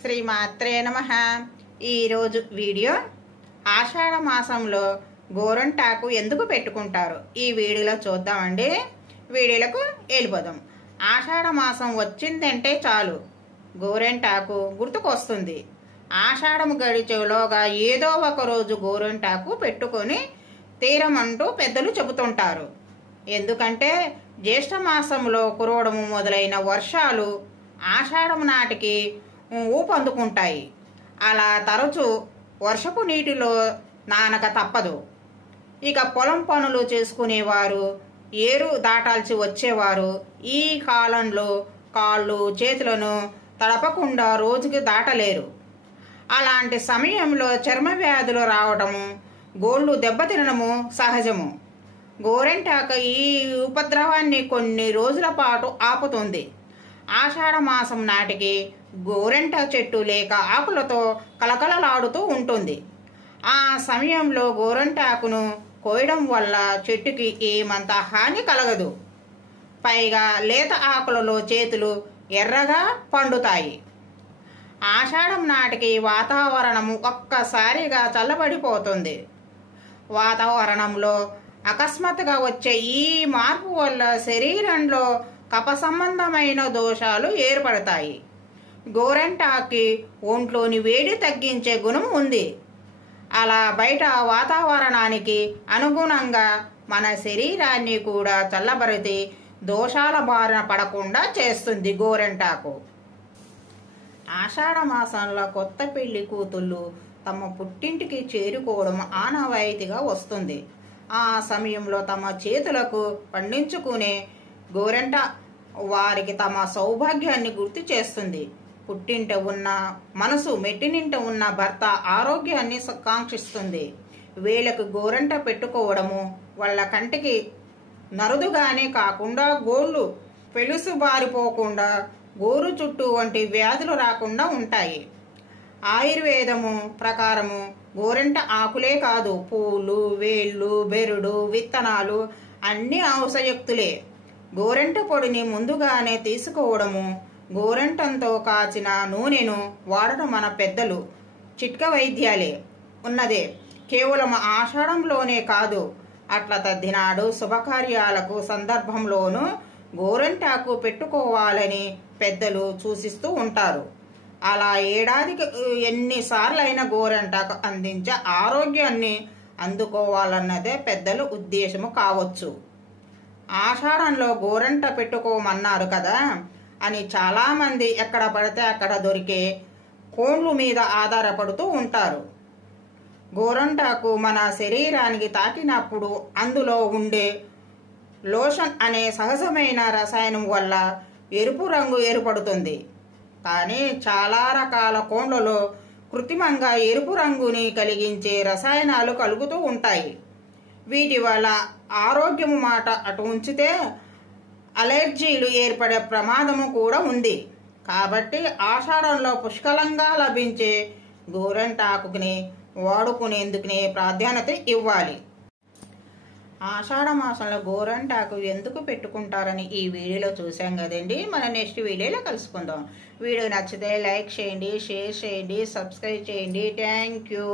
శ్రీమాత్రే నమః. ఈరోజు వీడియో ఆషాఢ మాసంలో గోరంటాకు ఎందుకు పెట్టుకుంటారు ఈ వీడియోలో చూద్దామండి. వీడియోలకు వెళ్ళిపోదాం. ఆషాఢ మాసం వచ్చిందంటే చాలు గోరంటాకు గుర్తుకొస్తుంది. ఆషాఢం గడిచేలోగా ఏదో ఒక రోజు గోరంటాకు పెట్టుకొని తీరమంటూ పెద్దలు చెబుతుంటారు. ఎందుకంటే జ్యేష్ఠ మాసంలో కురవడము మొదలైన వర్షాలు ఆషాఢం నాటికి ఊపందుకుంటాయి. అలా తరచు వర్షపు నీటిలో నానక తప్పదు. ఇక పొలం పనులు చేసుకునేవారు, ఏరు దాటాల్సి వచ్చేవారు ఈ కాలంలో కాళ్ళు చేతులను తడపకుండా రోజుకి దాటలేరు. అలాంటి సమయంలో చర్మ వ్యాధులు రావటము, గోళ్ళు దెబ్బతినడము సహజము. గోరెంటాకు ఈ ఉపద్రవాన్ని కొన్ని రోజుల పాటు ఆపుతుంది. ఆషాఢ మాసం నాటికి గోరెంట చెట్టు లేక ఆకులతో కలకలలాడుతూ ఉంటుంది. ఆ సమయంలో గోరెంటాకును కోయడం వల్ల చెట్టుకి ఏమంత హాని కలగదు. పైగా లేత ఆకులలో చేతులు ఎర్రగా పండుతాయి. ఆషాఢం నాటికి వాతావరణము ఒక్కసారిగా చల్లబడిపోతుంది. వాతావరణంలో అకస్మాత్తుగా వచ్చే ఈ మార్పు వల్ల శరీరంలో కఫ సంబంధమైన దోషాలు ఏర్పడతాయి. గోరెంటాకి ఒంట్లోని వేడి తగ్గించే గుణం ఉంది. అలా బయట వాతావరణానికి అనుగుణంగా మన శరీరాన్ని కూడా చల్లబరిచి దోషాల బారిన పడకుండా చేస్తుంది గోరెంటాకు. ఆషాఢ మాసంలో కొత్త పెళ్లి కూతుళ్ళు తమ పుట్టింటికి చేరుకోవడం ఆనవాయితీగా వస్తుంది. ఆ సమయంలో తమ చేతులకు పండించుకునే గోరెంట వారికి తమ సౌభాగ్యాన్ని గుర్తు చేస్తుంది. పుట్టింట ఉన్న మనసు, మెట్టినింట ఉన్న భర్త ఆరోగ్యాన్ని కాంక్షిస్తుంది. వేలకు గోరెంట పెట్టుకోవడము వాళ్ళ కంటికి నరుదుగానే కాకుండా గోళ్ళు పెలుసు బారిపోకుండా గోరు చుట్టూ వంటి వ్యాధులు రాకుండా ఉంటాయి. ఆయుర్వేదము ప్రకారము గోరెంట ఆకులే కాదు, పూలు, వేళ్ళు, బెరుడు, విత్తనాలు అన్ని ఔషధయుక్తులే. గోరెంట పొడిని ముందుగానే తీసుకోవడము, గోరెంటంతో కాచిన నూనెను వాడడం మన పెద్దలు చిట్క వైద్యాలే ఉన్నదే. కేవలం ఆషాఢంలోనే కాదు, అట్ల తద్దినాడు శుభకార్యాలకు సందర్భంలోనూ గోరెంటాకు పెట్టుకోవాలని పెద్దలు సూచిస్తూ ఉంటారు. అలా ఏడాదికి ఎన్నిసార్లైనా గోరెంటాకు అందించే ఆరోగ్యాన్ని అందుకోవాలన్నదే పెద్దల ఉద్దేశము కావచ్చు. ఆషాఢంలో గోరెంట పెట్టుకోమన్నారు కదా అని చాలామంది ఎక్కడ పడితే అక్కడ దొరికే కోండ్లు మీద ఆధారపడుతూ ఉంటారు. గోరెంటాకు మన శరీరానికి తాకినప్పుడు అందులో ఉండే లోషన్ అనే సహజమైన రసాయనం వల్ల ఎరుపు రంగు ఏర్పడుతుంది. కానీ చాలా రకాల కోండ్లలో కృత్రిమంగా ఎరుపు రంగుని కలిగించే రసాయనాలు కలుగుతూ ఉంటాయి. వీటి వల్ల ఆరోగ్యము మాట అటు ఉంచితే అలర్జీలు ఏర్పడే ప్రమాదము కూడా ఉంది. కాబట్టి ఆషాఢంలో పుష్కలంగా లభించే గోరెంటాకుని వాడుకునేందుకునే ప్రాధాన్యత ఇవ్వాలి. ఆషాఢ మాసంలో గోరెంటాకు ఎందుకు పెట్టుకుంటారని ఈ వీడియోలో చూసాం కదండి. మన నెక్స్ట్ వీడియోలో కలుసుకుందాం. వీడియో నచ్చితే లైక్ చేయండి, షేర్ చేయండి, సబ్స్క్రైబ్ చేయండి. Thank you.